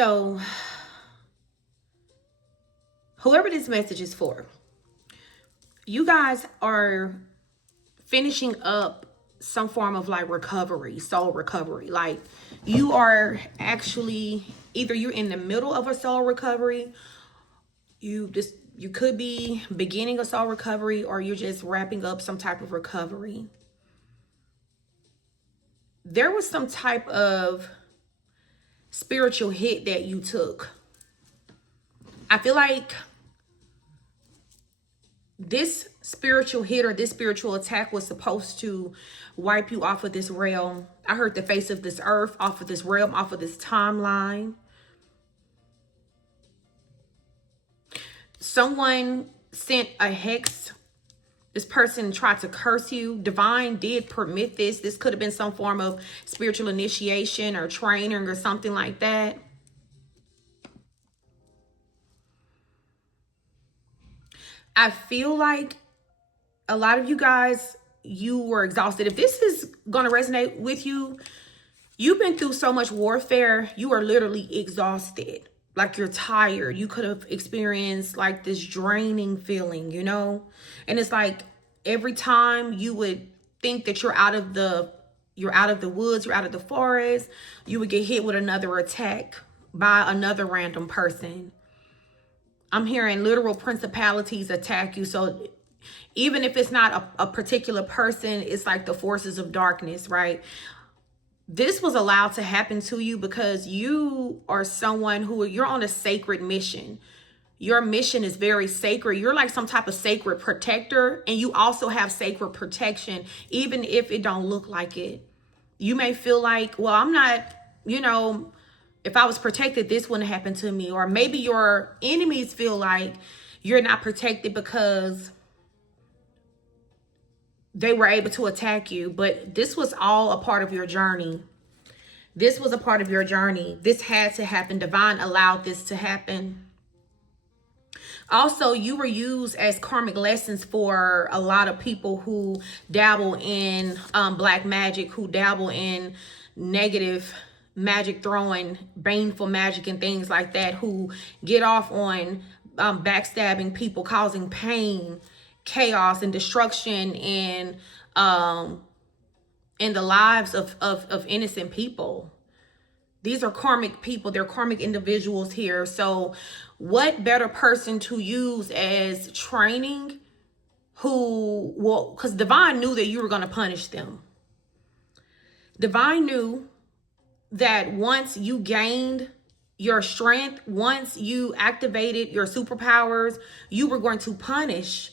So, whoever this message is for, you guys are finishing up some form of like recovery, soul recovery. Like you are actually, either you're in the middle of a soul recovery, you could be beginning a soul recovery, or you're just wrapping up some type of recovery. There was some type of spiritual hit that you took. I feel like this spiritual hit or this spiritual attack was supposed to wipe you off of this realm. I heard the face of this earth, off of this realm, off of this timeline. Someone sent a hex. This person tried to curse you. Divine did permit this. This could have been some form of spiritual initiation or training or something like that. I feel like a lot of you guys, you were exhausted. If this is going to resonate with you, you've been through so much warfare. You are literally exhausted. Like you're tired. You could have experienced like this draining feeling, you know? And it's like every time you would think that you're out of the woods, you're out of the forest, you would get hit with another attack by another random person. I'm hearing literal principalities attack you. So even if it's not a particular person, it's like the forces of darkness, right? This was allowed to happen to you because you are someone who, you're on a sacred mission. Your mission is very sacred. You're like some type of sacred protector, and you also have sacred protection, even if it don't look like it. You may feel like, well, I'm not, you know, if I was protected, this wouldn't happen to me. Or maybe your enemies feel like you're not protected because they were able to attack you. But this was all a part of your journey. This was a part of your journey. This had to happen. Divine allowed this to happen. Also, you were used as karmic lessons for a lot of people who dabble in black magic, who dabble in negative magic throwing, baneful magic and things like that, who get off on backstabbing people, causing pain, chaos and destruction in the lives of innocent people. These are karmic people. They're karmic individuals here. So what better person to use as training who, well, because Divine knew that you were going to punish them. Divine knew that once you gained your strength, once you activated your superpowers, you were going to punish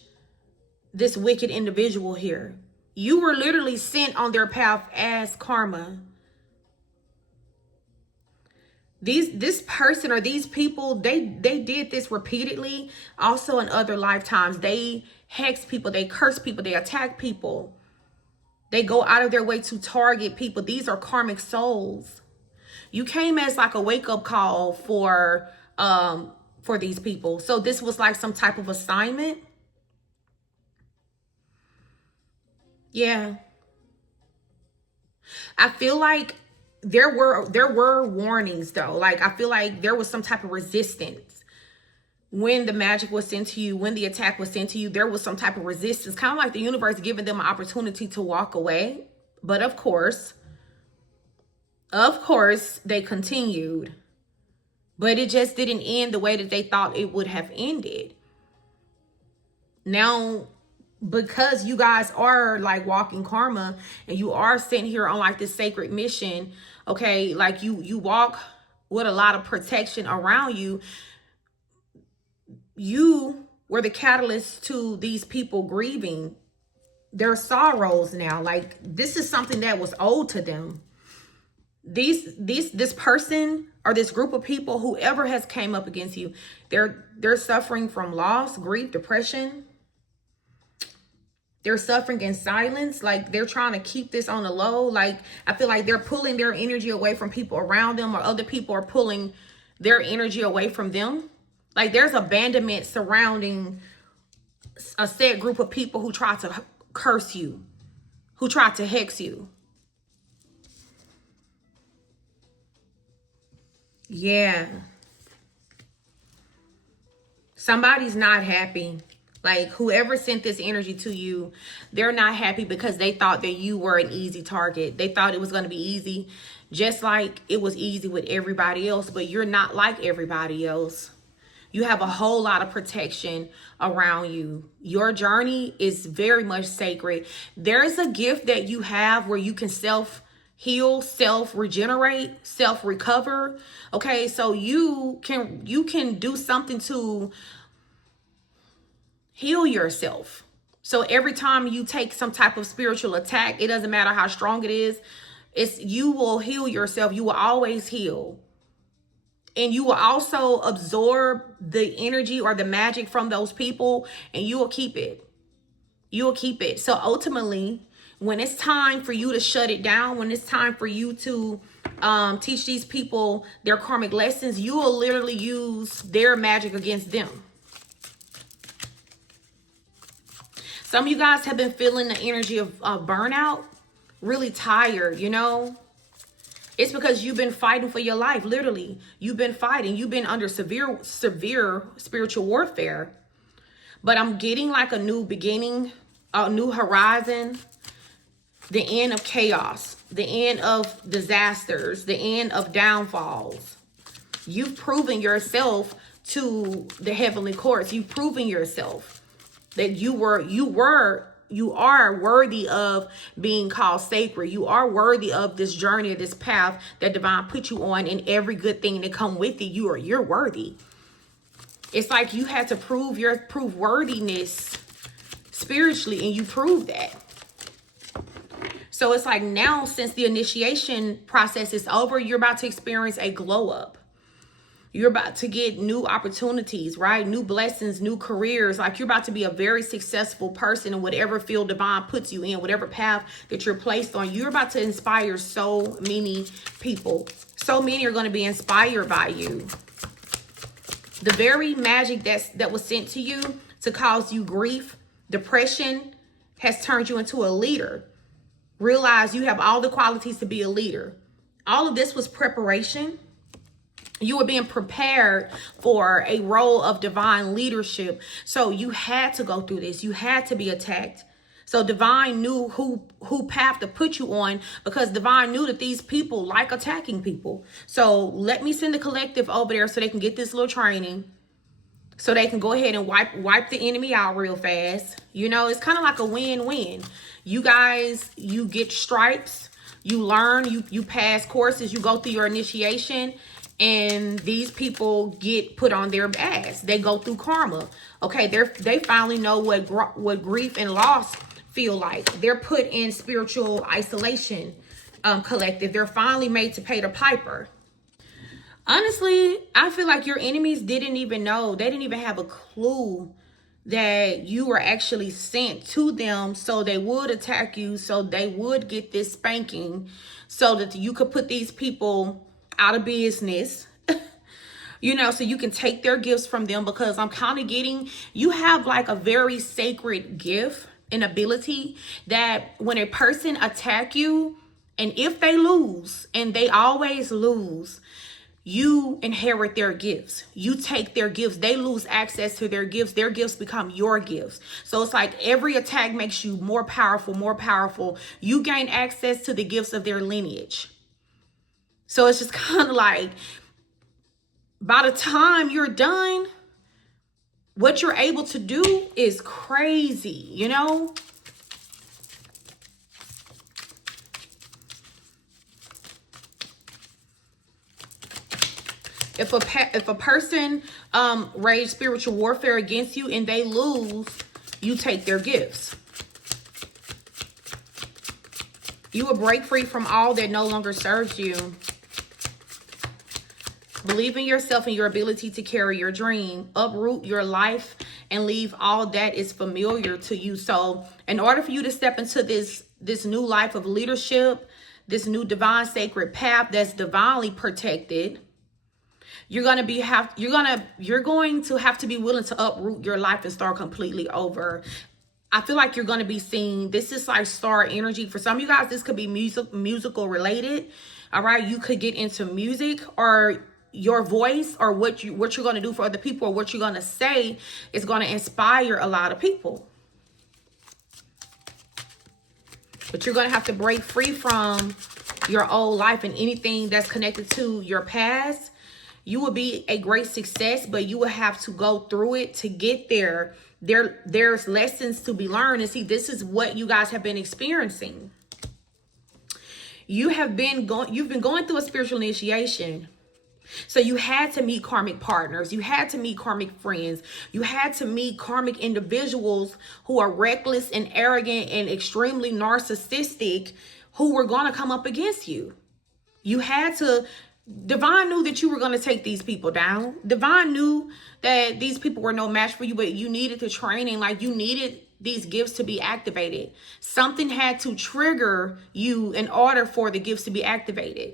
this wicked individual here. You were literally sent on their path as karma. This person or these people, they did this repeatedly. Also in other lifetimes, they hex people, they curse people, they attack people. They go out of their way to target people. These are karmic souls. You came as like a wake-up call for these people. So this was like some type of assignment. Yeah. I feel like there were warnings though. Like I feel like there was some type of resistance when the magic was sent to you, when the attack was sent to you. There was some type of resistance, kind of like the universe giving them an opportunity to walk away. But of course they continued, but it just didn't end the way that they thought it would have ended. Now, because you guys are like walking karma and you are sitting here on like this sacred mission, okay, like you walk with a lot of protection around you. You were the catalyst to these people grieving their sorrows now. Like this is something that was owed to them. This person or this group of people, whoever has came up against you, they're suffering from loss, grief, depression. They're suffering in silence. Like they're trying to keep this on the low. Like I feel like they're pulling their energy away from people around them, or other people are pulling their energy away from them. Like there's abandonment surrounding a set group of people who try to curse you, who try to hex you. Yeah. Somebody's not happy. Like, whoever sent this energy to you, they're not happy because they thought that you were an easy target. They thought it was going to be easy, just like it was easy with everybody else. But you're not like everybody else. You have a whole lot of protection around you. Your journey is very much sacred. There's a gift that you have where you can self-heal, self-regenerate, self-recover. Okay, so you can do something to heal yourself. So every time you take some type of spiritual attack, it doesn't matter how strong it is, you will heal yourself. You will always heal. And you will also absorb the energy or the magic from those people, and you will keep it. You will keep it. So ultimately, when it's time for you to shut it down, when it's time for you to teach these people their karmic lessons, you will literally use their magic against them. Some of you guys have been feeling the energy of burnout, really tired, you know. It's because you've been fighting for your life, literally. You've been fighting. You've been under severe spiritual warfare. But I'm getting like a new beginning, a new horizon, the end of chaos, the end of disasters, the end of downfalls. You've proven yourself to the heavenly courts. You've proven yourself that you are worthy of being called sacred. You are worthy of this journey, this path that divine put you on, and every good thing that come with it. You're worthy. It's like you had to prove worthiness spiritually, and you proved that. So it's like now, since the initiation process is over, you're about to experience a glow up. You're about to get new opportunities, right? New blessings, new careers. Like, you're about to be a very successful person in whatever field divine puts you in, whatever path that you're placed on. You're about to inspire so many people. So many are going to be inspired by you. The very magic that was sent to you to cause you grief, depression, has turned you into a leader. Realize you have all the qualities to be a leader. All of this was preparation. You were being prepared for a role of divine leadership. So you had to go through this. You had to be attacked. So divine knew who path to put you on, because divine knew that these people like attacking people. So let me send the collective over there so they can get this little training, so they can go ahead and wipe the enemy out real fast. You know, it's kind of like a win-win. You guys, you get stripes, you learn, you pass courses, you go through your initiation, and these people get put on their ass. They go through karma. Okay, they finally know what grief and loss feel like. They're put in spiritual isolation, collective. They're finally made to pay the piper. Honestly, I feel like your enemies didn't even know. They didn't even have a clue that you were actually sent to them, so they would attack you, so they would get this spanking, so that you could put these people out of business, you know, so you can take their gifts from them. Because I'm kind of getting, you have like a very sacred gift and ability that when a person attack you, and if they lose, and they always lose, you inherit their gifts. You take their gifts. They lose access to their gifts. Their gifts become your gifts. So it's like every attack makes you more powerful, more powerful. You gain access to the gifts of their lineage. So it's just kind of like, by the time you're done, what you're able to do is crazy, you know? If a person raged spiritual warfare against you and they lose, you take their gifts. You will break free from all that no longer serves you. Believe in yourself and your ability to carry your dream. Uproot your life and leave all that is familiar to you. So in order for you to step into this new life of leadership, this new divine sacred path that's divinely protected, you're going to have to be willing to uproot your life and start completely over. I feel like you're going to be seeing, this is like star energy. For some of you guys, this could be musical related. All right. You could get into music, or your voice or what you're going to do for other people or what you're going to say is going to inspire a lot of people. But you're going to have to break free from your old life and anything that's connected to your past. You will be a great success, but you will have to go through it to get there. There's lessons to be learned. And see, this is what you guys have been experiencing. You've been going through a spiritual initiation. So you had to meet karmic partners. You had to meet karmic friends. You had to meet karmic individuals who are reckless and arrogant and extremely narcissistic, who were going to come up against you. You had to, Divine knew that you were going to take these people down. Divine knew that these people were no match for you, but you needed the training. Like, you needed these gifts to be activated. Something had to trigger you in order for the gifts to be activated.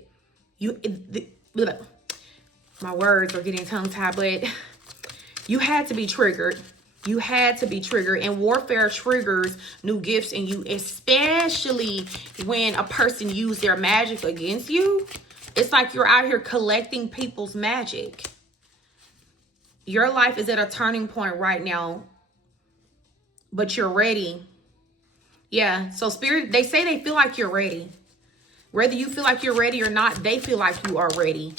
My words are getting tongue-tied, but you had to be triggered. You had to be triggered. And warfare triggers new gifts in you, especially when a person used their magic against you. It's like you're out here collecting people's magic. Your life is at a turning point right now, but you're ready. Yeah, so Spirit, they say they feel like you're ready. Whether you feel like you're ready or not, they feel like you are ready.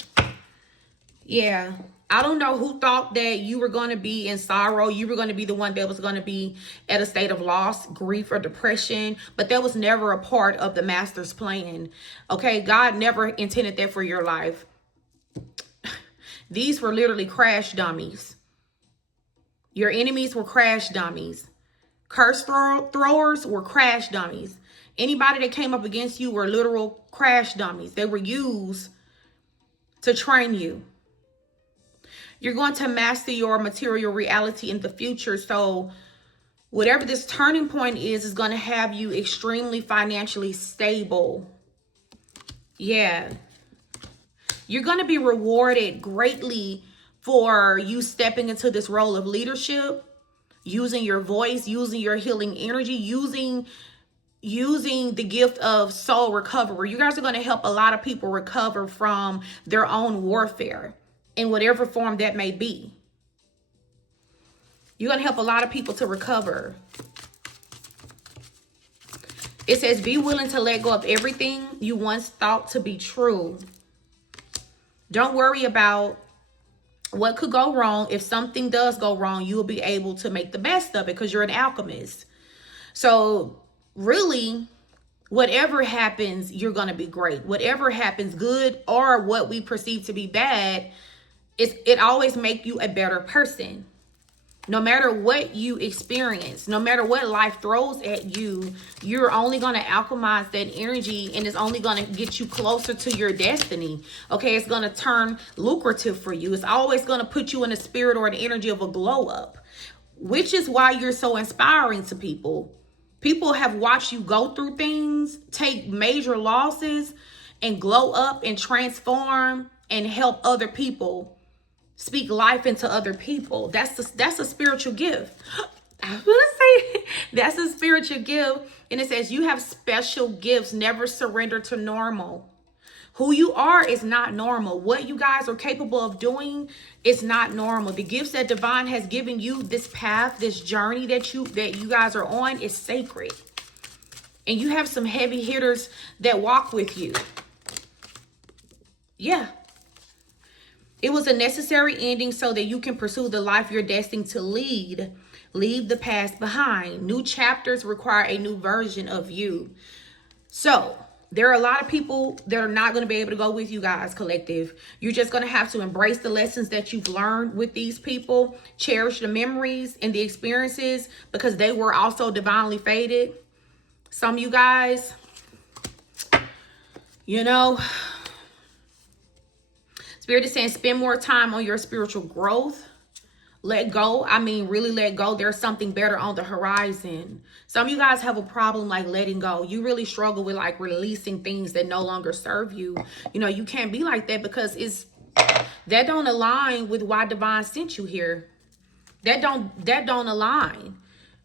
Yeah, I don't know who thought that you were going to be in sorrow. You were going to be the one that was going to be at a state of loss, grief, or depression. But that was never a part of the master's plan. Okay, God never intended that for your life. These were literally crash dummies. Your enemies were crash dummies. Curse throwers were crash dummies. Anybody that came up against you were literal crash dummies. They were used to train you. You're going to master your material reality in the future. So whatever this turning point is going to have you extremely financially stable. Yeah. You're going to be rewarded greatly for you stepping into this role of leadership, using your voice, using your healing energy, using the gift of soul recovery. You guys are going to help a lot of people recover from their own warfare, in whatever form that may be. You're going to help a lot of people to recover. It says, be willing to let go of everything you once thought to be true. Don't worry about what could go wrong. If something does go wrong, you will be able to make the best of it because you're an alchemist. So really, whatever happens, you're going to be great. Whatever happens, good or what we perceive to be bad, it always makes you a better person. No matter what you experience, no matter what life throws at you, you're only going to alchemize that energy, and it's only going to get you closer to your destiny. Okay, it's going to turn lucrative for you. It's always going to put you in a spirit or an energy of a glow up, which is why you're so inspiring to people. People have watched you go through things, take major losses, and glow up and transform and help other people. Speak life into other people. That's a spiritual gift. I was gonna say that's a spiritual gift. And it says you have special gifts. Never surrender to normal. Who you are is not normal. What you guys are capable of doing is not normal. The gifts that Divine has given you, this path, this journey that you guys are on, is sacred. And you have some heavy hitters that walk with you. Yeah. It was a necessary ending so that you can pursue the life you're destined to lead. Leave the past behind. New chapters require a new version of you. So there are a lot of people that are not going to be able to go with you guys, collective. You're just going to have to embrace the lessons that you've learned with these people. Cherish the memories and the experiences because they were also divinely fated. Some of you guys, you know, Spirit is saying spend more time on your spiritual growth. Let go. I mean, really let go. There's something better on the horizon. Some of you guys have a problem like letting go. You really struggle with like releasing things that no longer serve you. You know, you can't be like that because that don't align with why Divine sent you here. That don't align.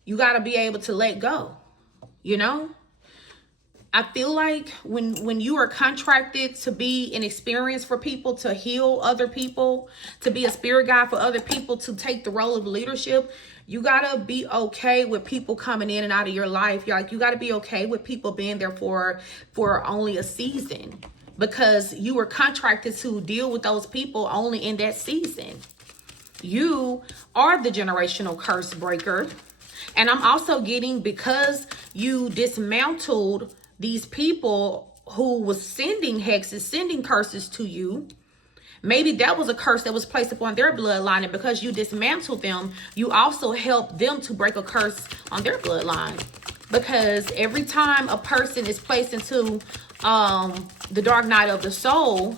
You got to be able to let go, you know? I feel like when you are contracted to be an experience for people, to heal other people, to be a spirit guide for other people, to take the role of leadership, you gotta be okay with people coming in and out of your life. You gotta be okay with people being there for only a season, because you were contracted to deal with those people only in that season. You are the generational curse breaker. And I'm also getting, because you dismantled these people who was sending hexes, sending curses to you. Maybe that was a curse that was placed upon their bloodline. And because you dismantled them, you also helped them to break a curse on their bloodline. Because every time a person is placed into the dark night of the soul,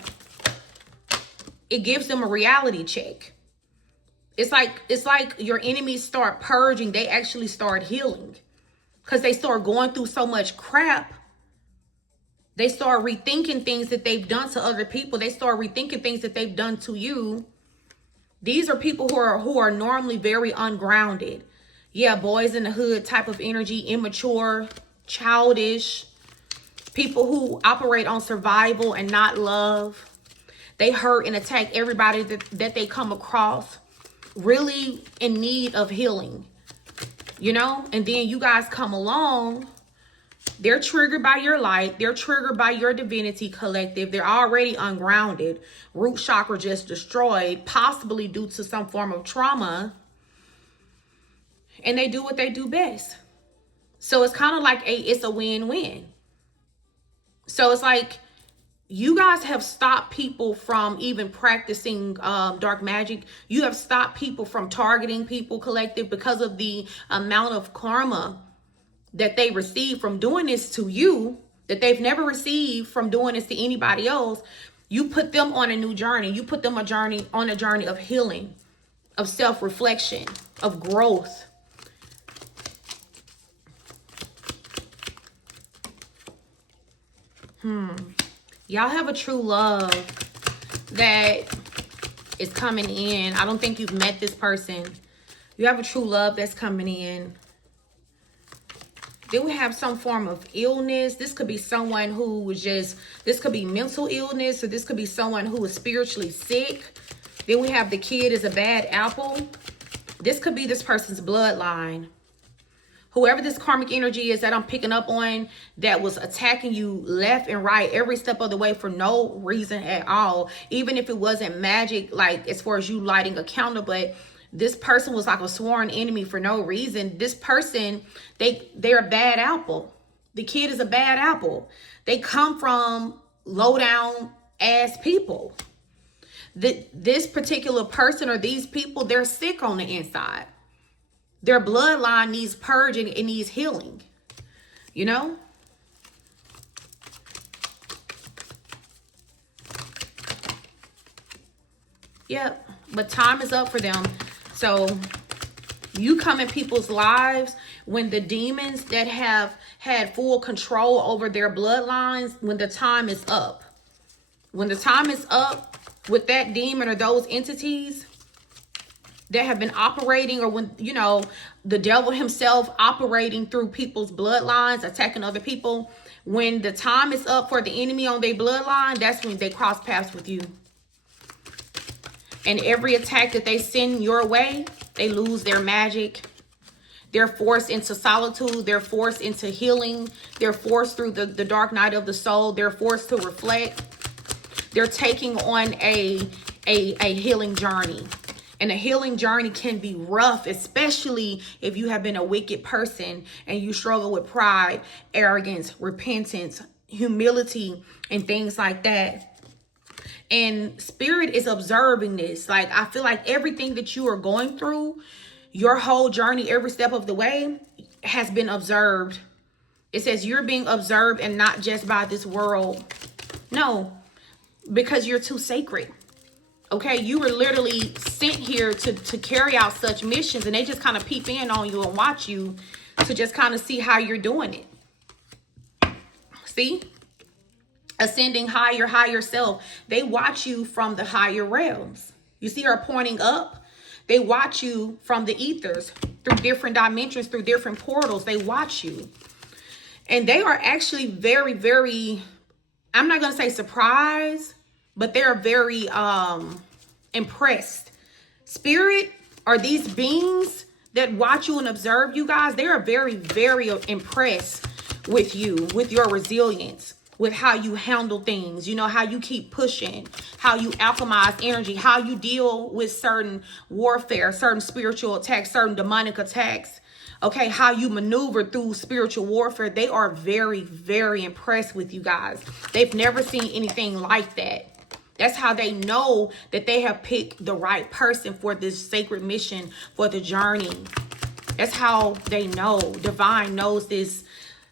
it gives them a reality check. It's like your enemies start purging. They actually start healing, because they start going through so much crap. They start rethinking things that they've done to other people. They start rethinking things that they've done to you. These are people who are normally very ungrounded. Yeah, boys in the hood type of energy, immature, childish, people who operate on survival and not love. They hurt and attack everybody that they come across, really in need of healing, you know? And then you guys come along. They're triggered by your light. They're triggered by your divinity collective. They're already ungrounded. Root chakra just destroyed, possibly due to some form of trauma. And they do what they do best. So it's kind of like it's a win-win. So it's like you guys have stopped people from even practicing dark magic. You have stopped people from targeting people collective because of the amount of karma that they receive from doing this to you, that they've never received from doing this to anybody else. You put them on a new journey. You put them on a journey of healing, of self-reflection, of growth. Y'all have a true love that is coming in. I don't think you've met this person. You have a true love that's coming in. Then we have some form of illness. This could be someone who was this could be mental illness, or this could be someone who is spiritually sick. Then we have the kid is a bad apple. This could be this person's bloodline. Whoever this karmic energy is that I'm picking up on, that was attacking you left and right every step of the way for no reason at all. Even if it wasn't magic, like as far as you lighting a candle, but this person was like a sworn enemy for no reason. This person, they're a bad apple. The kid is a bad apple. They come from low down ass people. This particular person or these people, they're sick on the inside. Their bloodline needs purging. It needs healing, you know? Yep, but time is up for them. So you come in people's lives when the demons that have had full control over their bloodlines, when the time is up. When the time is up with that demon or those entities that have been operating, or when, you know, the devil himself operating through people's bloodlines, attacking other people, when the time is up for the enemy on their bloodline, that's when they cross paths with you. And every attack that they send your way, they lose their magic. They're forced into solitude. They're forced into healing. They're forced through the dark night of the soul. They're forced to reflect. They're taking on a healing journey. And a healing journey can be rough, especially if you have been a wicked person and you struggle with pride, arrogance, repentance, humility, and things like that. And spirit is observing this. Like, I feel like everything that you are going through, your whole journey, every step of the way, has been observed. It says you're being observed, and not just by this world. No, because you're too sacred. Okay, you were literally sent here to carry out such missions, and they just kind of peep in on you and watch you to just kind of see how you're doing it. See? Ascending higher self. They watch you from the higher realms. You see her pointing up? They watch you from the ethers, through different dimensions, through different portals. They watch you. And they are actually very, very, I'm not going to say surprised, but they're very impressed. Spirit, or these beings that watch you and observe you guys, they are very, very impressed with you, with your resilience, with how you handle things, you know, how you keep pushing, how you alchemize energy, how you deal with certain warfare, certain spiritual attacks, certain demonic attacks. Okay, how you maneuver through spiritual warfare. They are very, very impressed with you guys. They've never seen anything like that. That's how they know that they have picked the right person for this sacred mission, for the journey. That's how they know. Divine knows this.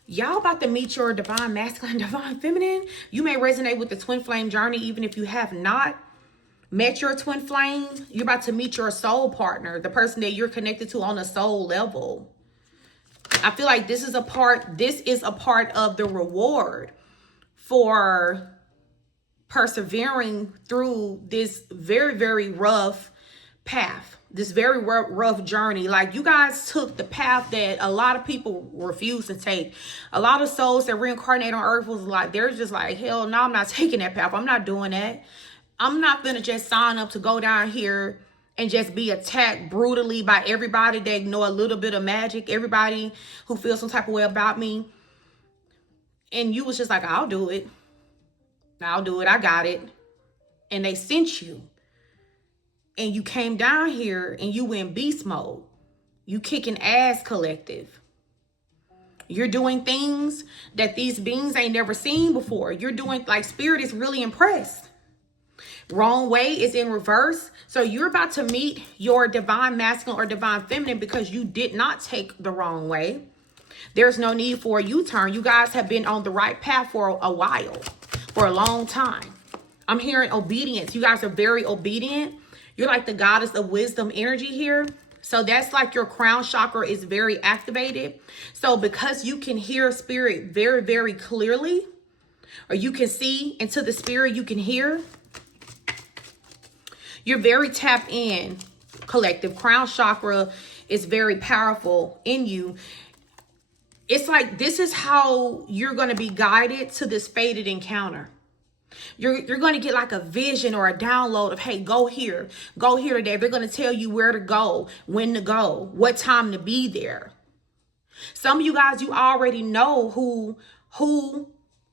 Y'all about to meet your divine masculine, divine feminine. You may resonate with the twin flame journey even if you have not met your twin flame. You're about to meet your soul partner, the person that you're connected to on a soul level. I feel like this is a part of the reward for persevering through this very, very rough path, this very rough journey. Like, you guys took the path that a lot of people refuse to take. A lot of souls that reincarnate on earth was like, they're just like, hell no, I'm not taking that path. I'm not doing that. I'm not gonna just sign up to go down here and just be attacked brutally by everybody that know a little bit of magic, everybody who feels some type of way about me. And you was just like, I'll do it. I'll do it. I got it. And they sent you. And you came down here and you went beast mode. You kicking ass, collective. You're doing things that these beings ain't never seen before. You're doing, like, spirit is really impressed. Wrong way is in reverse. So you're about to meet your divine masculine or divine feminine because you did not take the wrong way. There's no need for a U-turn. You guys have been on the right path for a while, for a long time. I'm hearing obedience. You guys are very obedient. You're like the goddess of wisdom energy here. So that's like your crown chakra is very activated. So because you can hear spirit very, very clearly, or you can see into the spirit, you can hear. You're very tapped in, collective. Crown chakra is very powerful in you. It's like this is how you're going to be guided to this fated encounter. You're going to get like a vision or a download of, hey, go here today. They're going to tell you where to go, when to go, what time to be there. Some of you guys, you already know who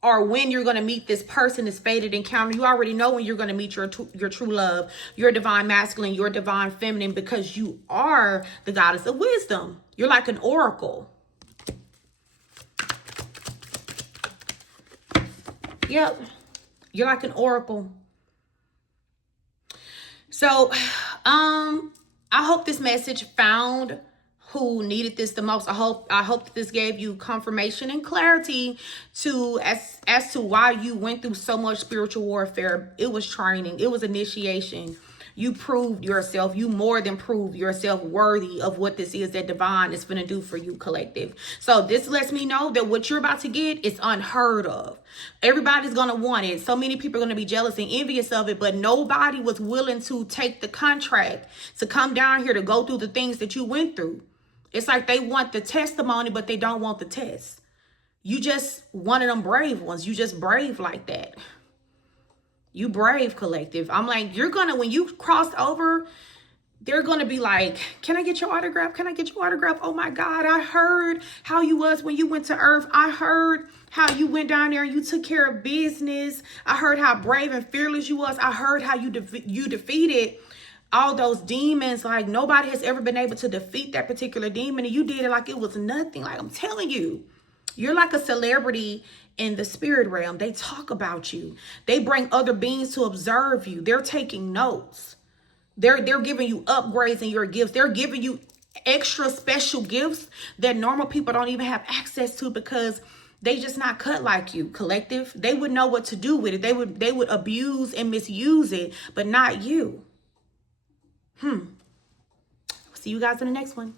or when you're going to meet this person, this fated encounter. You already know when you're going to meet your true love, your divine masculine, your divine feminine, because you are the goddess of wisdom. You're like an oracle. Yep. You're like an oracle. So, I hope this message found who needed this the most. I hope that this gave you confirmation and clarity to as to why you went through so much spiritual warfare. It was training. It was initiation. You proved yourself. You more than proved yourself worthy of what this is that divine is going to do for you, collective. So this lets me know that what you're about to get is unheard of. Everybody's going to want it. So many people are going to be jealous and envious of it, but nobody was willing to take the contract to come down here to go through the things that you went through. It's like they want the testimony, but they don't want the test. You just one of them brave ones. You just brave like that. You brave, collective. I'm like, you're going to, when you cross over, they're going to be like, can I get your autograph? Can I get your autograph? Oh my God, I heard how you was when you went to Earth. I heard how you went down there and you took care of business. I heard how brave and fearless you was. I heard how you defeated all those demons. Like, nobody has ever been able to defeat that particular demon. And you did it like it was nothing. Like, I'm telling you, you're like a celebrity in the spirit realm. They talk about you. They bring other beings to observe you. They're taking notes. They're giving you upgrades in your gifts. They're giving you extra special gifts that normal people don't even have access to because they just not cut like you, collective. They would know what to do with it. They would abuse and misuse it, but not you. See you guys in the next one.